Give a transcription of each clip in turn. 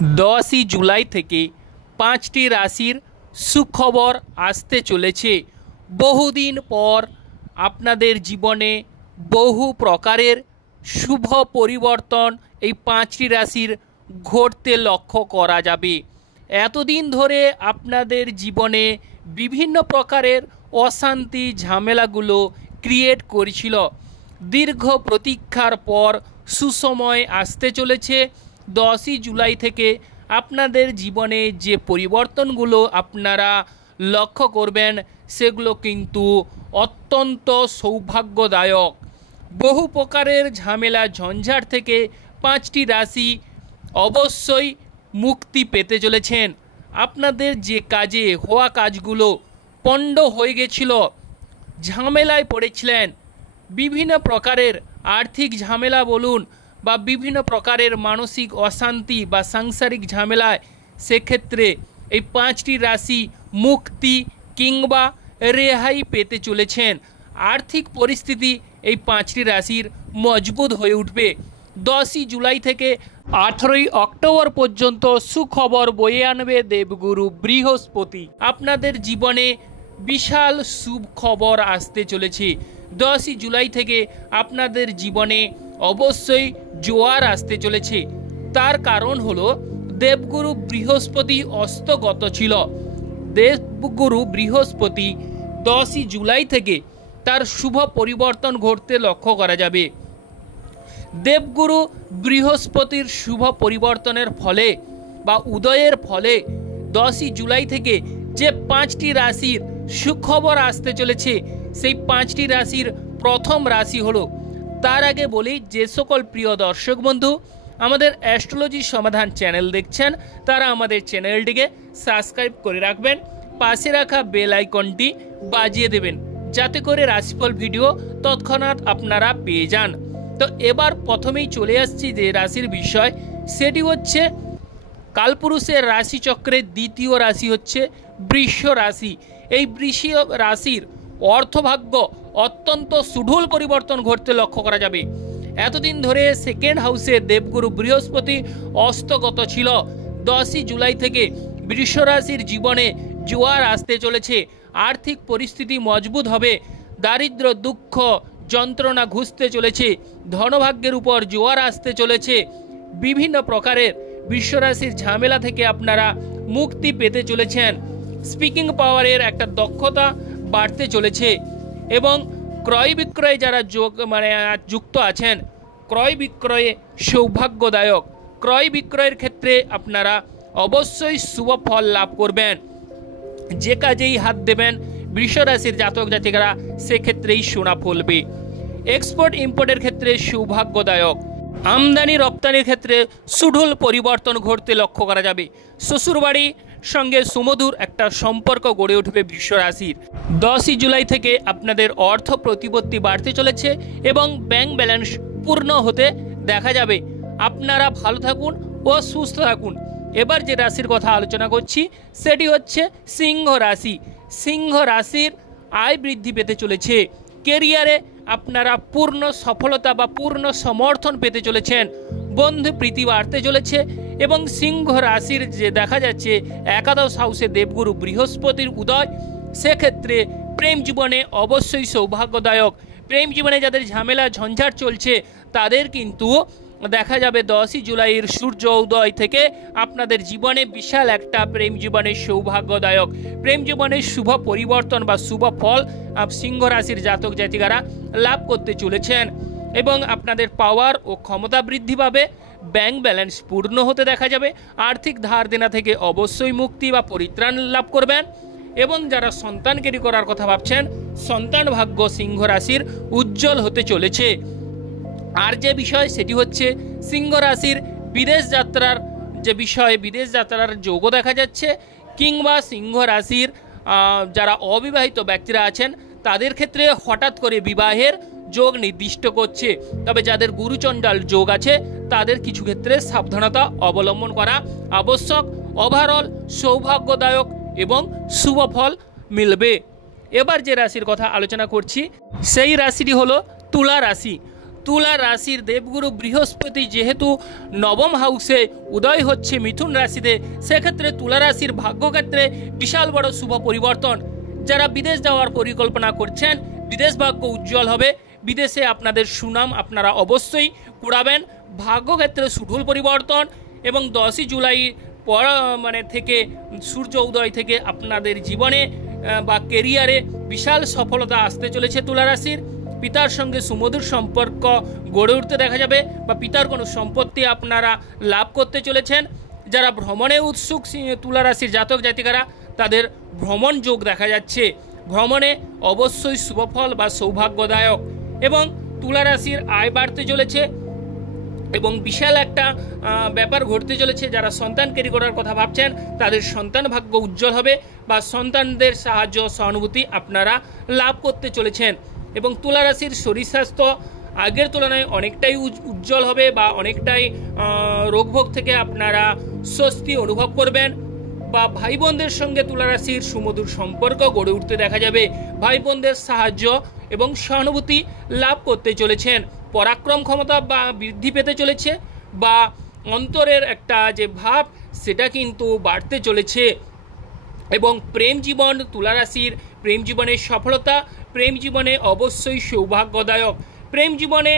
10ই জুলাই থেকে 5টি রাশির সুখবর আসতে চলেছে। বহুদিন পর আপনাদের জীবনে বহু প্রকারের শুভ পরিবর্তন এই 5টি রাশির ঘটতে লক্ষ্য করা যাবে। এতদিন ধরে আপনাদের জীবনে বিভিন্ন প্রকারের অশান্তি ঝামেলাগুলো ক্রিয়েট করেছিল। দীর্ঘ প্রতীক্ষার পর সুসময় আসতে চলেছে। 10ই জুলাই থেকে আপনাদের জীবনে যে পরিবর্তনগুলো আপনারা লক্ষ্য করবেন সেগুলো কিন্তু অত্যন্ত সৌভাগ্যদায়ক। বহু প্রকারের ঝামেলা ঝঞ্ঝাট থেকে 5টি রাশি অবশ্যই মুক্তি পেতে চলেছেন। আপনাদের যে কাজে হওয়া কাজগুলো পণ্ড হয়ে গেছিল, ঝামেলায় পড়েছিলেন, বিভিন্ন প্রকারের আর্থিক ঝামেলা বলুন বা বিভিন্ন প্রকারের মানসিক অশান্তি বা সাংসারিক ঝামেলায়, সেক্ষেত্রে এই 5টি রাশি মুক্তি কিংবা রেহাই পেতে চলেছেন। আর্থিক পরিস্থিতি এই 5টি রাশির মজবুত হয়ে উঠবে। 10ই জুলাই থেকে 18ই অক্টোবর পর্যন্ত সুখবর বয়ে আনবে দেবগুরু বৃহস্পতি। আপনাদের জীবনে বিশাল শুভ খবর আসতে চলেছে। 10ই জুলাই থেকে আপনাদের জীবনে অবশ্যই জোয়ার আসতে চলেছে। তার কারণ হলো দেবগুরু বৃহস্পতি অস্তগত ছিল। দেবগুরু বৃহস্পতি 10ই জুলাই থেকে তার শুভ পরিবর্তন ঘটতে লক্ষ্য করা যাবে। দেবগুরু বৃহস্পতির শুভ পরিবর্তনের ফলে বা উদয়ের ফলে 10ই জুলাই থেকে যে 5টি রাশির সুখবর আসতে চলেছে, সেই 5টি রাশির প্রথম রাশি হলো। তার আগে বলি, যে সকল প্রিয় দর্শক বন্ধু আমাদের অ্যাস্ট্রোলজি সমাধান চ্যানেল দেখছেন তারা আমাদের চ্যানেলটিকে সাবস্ক্রাইব করে রাখবেন, পাশে রাখা বেল আইকনটি বাজিয়ে দেবেন যাতে করে রাশিফল ভিডিও তৎক্ষণাৎ আপনারা পেয়ে যান। তো এবার প্রথমেই চলে আসছি যে রাশির বিষয়, সেটি হচ্ছে কালপুরুষের রাশিচক্রের দ্বিতীয় রাশি হচ্ছে বৃষ রাশি। এই বৃষ রাশির অর্থভাগ্য অত্যন্ত সুঢল পরিবর্তন ঘটতে লক্ষ্য করা যাবে। এতদিন ধরে সেকেন্ড হাউসে দেবগুরু বৃহস্পতি অস্তগত ছিল। 10ই জুলাই থেকে বৃষ রাশির জীবনে জোয়ার আসতে চলেছে। আর্থিক পরিস্থিতি মজবুত হবে। দারিদ্র্য দুঃখ যন্ত্রণা ঘুষতে চলেছে। ধনভাগ্যের উপর জোয়ার আসতে চলেছে। বিভিন্ন প্রকারের বৃষ রাশির ঝামেলা থেকে আপনারা মুক্তি পেতে চলেছেন। স্পিকিং পাওয়ারের একটা দক্ষতা বাড়তে চলেছে এবং ক্রয় বিক্রয়ে যারা যুক্ত আছেন, ক্রয় বিক্রয়ে সৌভাগ্যদায়ক। ক্রয় বিক্রয়ের ক্ষেত্রে আপনারা অবশ্যই শুভ ফল লাভ করবেন। যে কাজেই হাত দেবেন বৃষ রাশির জাতক জাতিকারা সেক্ষেত্রেই সোনা ফলবে। এক্সপোর্ট ইম্পোর্টের ক্ষেত্রে সৌভাগ্যদায়ক। আমদানি রপ্তানির ক্ষেত্রে সুঢল পরিবর্তন ঘটতে লক্ষ্য করা যাবে। শ্বশুরবাড়ির সঙ্গে সুমধুর একটা সম্পর্ক গড়ে উঠবে বৃষ রাশির। 10ই জুলাই থেকে আপনাদের অর্থ প্রতিপত্তি বাড়তে চলেছে এবং ব্যাংক ব্যালেন্স পূর্ণ হতে দেখা যাবে। আপনারা ভালো থাকুন ও সুস্থ থাকুন। এবার যে রাশির কথা আলোচনা করছি সেটি হচ্ছে সিংহ রাশি। সিংহ রাশির আয় বৃদ্ধি পেতে চলেছে। কেরিয়ারে আপনারা পূর্ণ সফলতা বা পূর্ণ সমর্থন পেতে চলেছেন। বন্ধু প্রীতি বাড়তে চলেছে এবং সিংহ রাশির যে দেখা যাচ্ছে একাদশ হাউসে দেবগুরু বৃহস্পতির উদয়, সেক্ষেত্রে প্রেম জীবনে অবশ্যই সৌভাগ্যদায়ক। প্রেম জীবনে যাদের ঝামেলা ঝঞ্ঝাট চলছে তাদের কিন্তু দেখা যাবে 10ই জুলাইয়ের সূর্য উদয় থেকে আপনাদের জীবনে বিশাল একটা প্রেম জীবনের সৌভাগ্যদায়ক প্রেম জীবনের শুভ পরিবর্তন বা শুভ ফল সিংহ রাশির জাতক জাতিকারা লাভ করতে চলেছেন এবং আপনাদের পাওয়ার ও ক্ষমতা বৃদ্ধি পাবে। ব্যাংক ব্যালেন্স পূর্ণ হতে দেখা যাবে। আর্থিক ধার দেনা থেকে অবশ্যই মুক্তি বা পরিত্রাণ লাভ করবেন এবং যারা সন্তানকেরি করার কথা ভাবছেন সন্তান ভাগ্য সিংহ রাশির উজ্জ্বল হতে চলেছে। আর যে বিষয় সেটি হচ্ছে সিংহ রাশির বিদেশ যাত্রার যে বিষয়, বিদেশ যাত্রার যোগও দেখা যাচ্ছে কিংবা সিংহ রাশির যারা অবিবাহিত ব্যক্তিরা আছেন তাদের ক্ষেত্রে হঠাৎ করে বিবাহের যোগ নির্দিষ্ট করছে। তবে যাদের গুরুচণ্ডাল যোগ আছে তাদের কিছু ক্ষেত্রে সাবধানতা অবলম্বন করা আবশ্যক। ওভারঅল সৌভাগ্যদায়ক এবং শুভ ফল মিলবে। এবার যে রাশির কথা আলোচনা করছি সেই রাশিটি হলো তুলা রাশি। তুলা রাশির দেবগুরু বৃহস্পতি যেহেতু নবম হাউসে উদয় হচ্ছে মিথুন রাশিতে, সেক্ষেত্রে তুলা রাশির ভাগ্যক্ষেত্রে বিশাল বড় শুভ পরিবর্তন। যারা বিদেশ যাওয়ার পরিকল্পনা করছেন, বিদেশ ভাগ্য উজ্জ্বল হবে। বিদেশে আপনাদের সুনাম আপনারা অবশ্যই কুড়াবেন। ভাগ্যক্ষেত্রে সুঢল পরিবর্তন এবং 10ই জুলাই পর থেকে সূর্য উদয় থেকে আপনাদের জীবনে বা কেরিয়ারে বিশাল সফলতা আসতে চলেছে। তুলা রাশির পিতার সঙ্গে সুমধুর সম্পর্ক গড়ে উঠতে দেখা যাবে বা পিতার কোনো সম্পত্তি আপনারা লাভ করতে চলেছেন। যারা ভ্রমণে উৎসুক তুলা রাশির জাতক জাতিকারা, তাদের ভ্রমণ যোগ দেখা যাচ্ছে। ভ্রমণে অবশ্যই শুভফল বা সৌভাগ্যদায়ক এবং তুলা রাশির আয় বাড়তে চলেছে এবং বিশাল একটা ব্যাপার ঘটতে চলেছে। যারা সন্তান ক্যারি করার কথা ভাবছেন, তাদের সন্তান ভাগ্য উজ্জ্বল হবে বা সন্তানদের সাহায্য সহানুভূতি আপনারা লাভ করতে চলেছেন। এবং তুলা রাশির শরীর স্বাস্থ্য আগের তুলনায় অনেকটাই উজ্জ্বল হবে বা অনেকটাই রোগভোগ থেকে আপনারা স্বস্তি অনুভব করবেন বা ভাই বোনদের সঙ্গে তুলা রাশির সুমধুর সম্পর্ক গড়ে উঠতে দেখা যাবে। ভাই বোনদের সাহায্য এবং সহানুভূতি লাভ করতে চলেছেন। পরাক্রম ক্ষমতা বা বৃদ্ধি পেতে চলেছে বা অন্তরের একটা যে ভাব সেটা কিন্তু বাড়তে চলেছে। এবং প্রেম জীবন, তুলা রাশির প্রেম জীবনের সফলতা, প্রেম জীবনে অবশ্যই সৌভাগ্যদায়ক। প্রেম জীবনে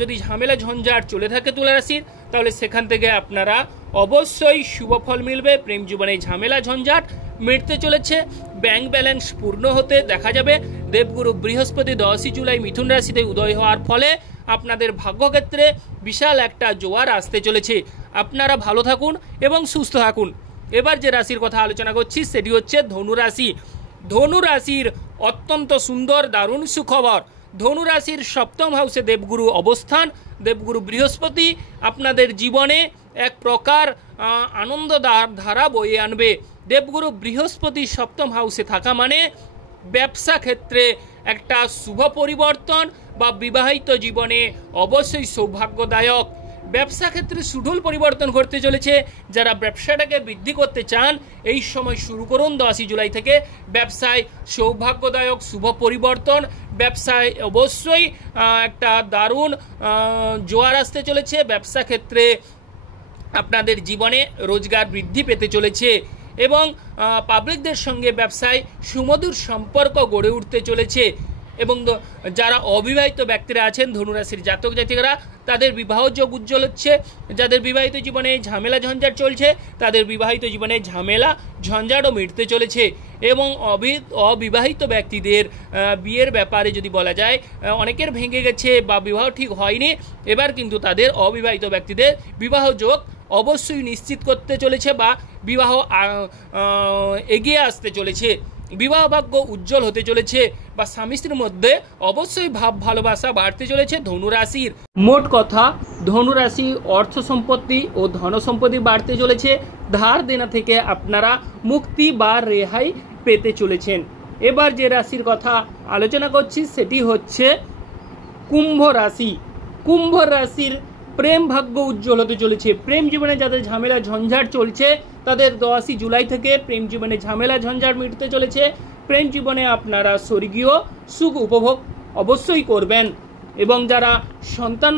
যদি ঝামেলা ঝঞ্ঝাট চলে থাকে তুলা রাশির, তাহলে সেখান থেকে আপনারা অবশ্যই শুভফল মিলবে। প্রেম জীবনে ঝামেলা ঝঞ্ঝাট মিটতে চলেছে। ব্যাংক ব্যালেন্স পূর্ণ হতে দেখা যাবে। দেবগুরু বৃহস্পতি 10ই জুলাই মিথুন রাশিতে উদয় হওয়ার ফলে আপনাদের ভাগ্যক্ষেত্রে বিশাল একটা জোয়ার আসতে চলেছে। আপনারা ভালো থাকুন এবং সুস্থ থাকুন। এবার যে রাশির কথা আলোচনা করছি সেটি হচ্ছে ধনু রাশি। ধনু রাশির অত্যন্ত সুন্দর দারুণ সুখবর। ধনু রাশির সপ্তম হাউসে দেবগুরু অবস্থান। দেবগুরু বৃহস্পতি আপনাদের জীবনে এক প্রকার আনন্দ ধারা বয়ে আনবে। দেবগুরু বৃহস্পতি সপ্তম হাউসে থাকা মানে ব্যবসা ক্ষেত্রে একটা শুভ পরিবর্তন বা বিবাহিত জীবনে অবশ্যই সৌভাগ্যদায়ক। ব্যবসা ক্ষেত্রে সুঢল পরিবর্তন ঘটতে চলেছে। যারা ব্যবসাটাকে বৃদ্ধি করতে চান, এই সময় শুরু করুন 10ই জুলাই থেকে। ব্যবসায় সৌভাগ্যদায়ক শুভ পরিবর্তন, ব্যবসায় অবশ্যই একটা দারুণ জোয়ার আসতে চলেছে। ব্যবসা ক্ষেত্রে আপনাদের জীবনে রোজগার বৃদ্ধি পেতে চলেছে এবং পাবলিকদের সঙ্গে ব্যবসায় সুমধুর সম্পর্ক গড়ে উঠতে চলেছে। এবং যারা অবিবাহিত ব্যক্তিরা আছেন ধনুরাশির জাতক জাতিকারা, তাদের বিবাহ যোগ উজ্জ্বল হচ্ছে। যাদের বিবাহিত জীবনে ঝামেলা ঝঞ্ঝাট চলছে, তাদের বিবাহিত জীবনে ঝামেলা ঝঞ্ঝাটও মিটতে চলেছে। এবং অবিবাহিত ব্যক্তিদের বিয়ের ব্যাপারে যদি বলা যায়, অনেকের ভেঙে গেছে বা বিবাহ ঠিক হয়নি, এবার কিন্তু তাদের অবিবাহিত ব্যক্তিদের বিবাহ যোগ অবশ্যই নিশ্চিত করতে চলেছে বা বিবাহ এগিয়ে আসতে চলেছে। বিবাহ ভাগ্য উজ্জ্বল হতে চলেছে বা স্বামী স্ত্রীর মধ্যে অবশ্যই ভাব ভালোবাসা বাড়তে চলেছে ধনুরাশির। মোট কথা, ধনুরাশি অর্থ সম্পত্তি ও ধন সম্পত্তি বাড়তে চলেছে। ধার দেনা থেকে আপনারা মুক্তি বা রেহাই পেতে চলেছেন। এবার যে রাশির কথা আলোচনা করছি সেটি হচ্ছে কুম্ভ রাশি। কুম্ভ রাশির প্রেম ভাগ্য উজ্জ্বল হতে চলেছে। প্রেম জীবনে যাদের ঝামেলা ঝঞ্ঝাট চলছে, তাদের 10ই জুলাই থেকে প্রেম জীবনে ঝামেলা ঝঞ্ঝাট মিটতে চলেছে। প্রেম জীবনে আপনারা স্বর্গীয় সুখ উপভোগ অবশ্যই করবেন। এবং যারা সন্তান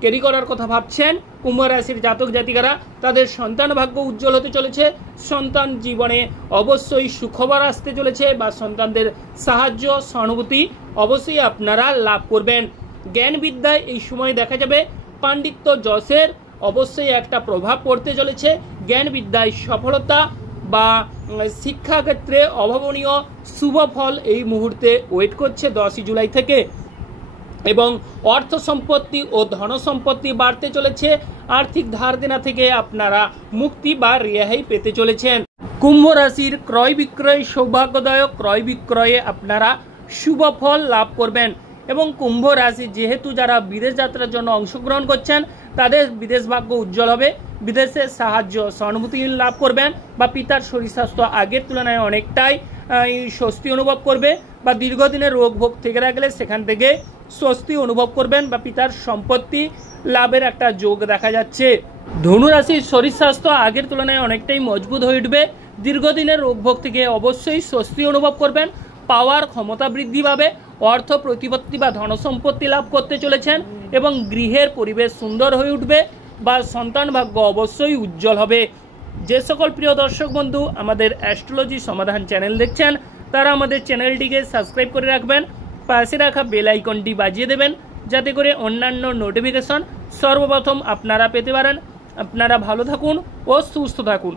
ক্যারি করার কথা ভাবছেন কুম্ভ রাশির জাতক জাতিকারা, তাদের সন্তান ভাগ্য উজ্জ্বল হতে চলেছে। সন্তান জীবনে অবশ্যই সুখবর আসতে চলেছে বা সন্তানদের সাহায্য সহানুভূতি অবশ্যই আপনারা লাভ করবেন। জ্ঞান বিদ্যায় এই সময় দেখা যাবে পাণ্ডিত্য যশের অবশ্যই একটা প্রভাব পড়তে চলেছে। জ্ঞান বিদ্যায় সফলতা বা শিক্ষাক্ষেত্রে অভাবনীয় শুভ ফল এই মুহূর্তে ওয়েট করছে 10ই জুলাই থেকে। এবং অর্থ সম্পত্তি ও ধন সম্পত্তি বাড়তে চলেছে। আর্থিক ধার দেনা থেকে আপনারা মুক্তি বা রেহাই পেতে চলেছেন। কুম্ভ রাশির ক্রয় বিক্রয় সৌভাগ্যদায়ক। ক্রয় বিক্রয়ে আপনারা শুভ ফল লাভ করবেন। এবং কুম্ভ রাশি যেহেতু যারা বিদেশ যাত্রার জন্য অংশগ্রহণ করছেন, তাদের বিদেশ ভাগ্য উজ্জ্বল হবে। বিদেশে সাহায্য সহানুভূতি লাভ করবেন বা পিতার শরীর স্বাস্থ্য আগের তুলনায় অনেকটাই স্বস্তি অনুভব করবে বা দীর্ঘদিনের রোগ ভোগ থেকে রাখলে সেখান থেকে স্বস্তি অনুভব করবেন বা পিতার সম্পত্তি লাভের একটা যোগ দেখা যাচ্ছে। ধনুরাশির শরীর স্বাস্থ্য আগের তুলনায় অনেকটাই মজবুত হয়ে উঠবে। দীর্ঘদিনের রোগ ভোগ থেকে অবশ্যই স্বস্তি অনুভব করবেন। পাওয়ার ক্ষমতা বৃদ্ধি পাবে। অর্থ প্রতিপত্তি বা ধনসম্পত্তি লাভ করতে চলেছেন এবং গৃহের পরিবেশ সুন্দর হয়ে উঠবে বা সন্তান ভাগ্য অবশ্যই উজ্জ্বল হবে। যে সকল প্রিয় দর্শক বন্ধু আমাদের অ্যাস্ট্রোলজি সমাধান চ্যানেল দেখছেন তারা আমাদের চ্যানেলটিকে সাবস্ক্রাইব করে রাখবেন, পাশে রাখা বেল আইকনটি বাজিয়ে দেবেন যাতে করে অন্যান্য নোটিফিকেশন সর্বপ্রথম আপনারা পেতে পারেন। আপনারা ভালো থাকুন ও সুস্থ থাকুন।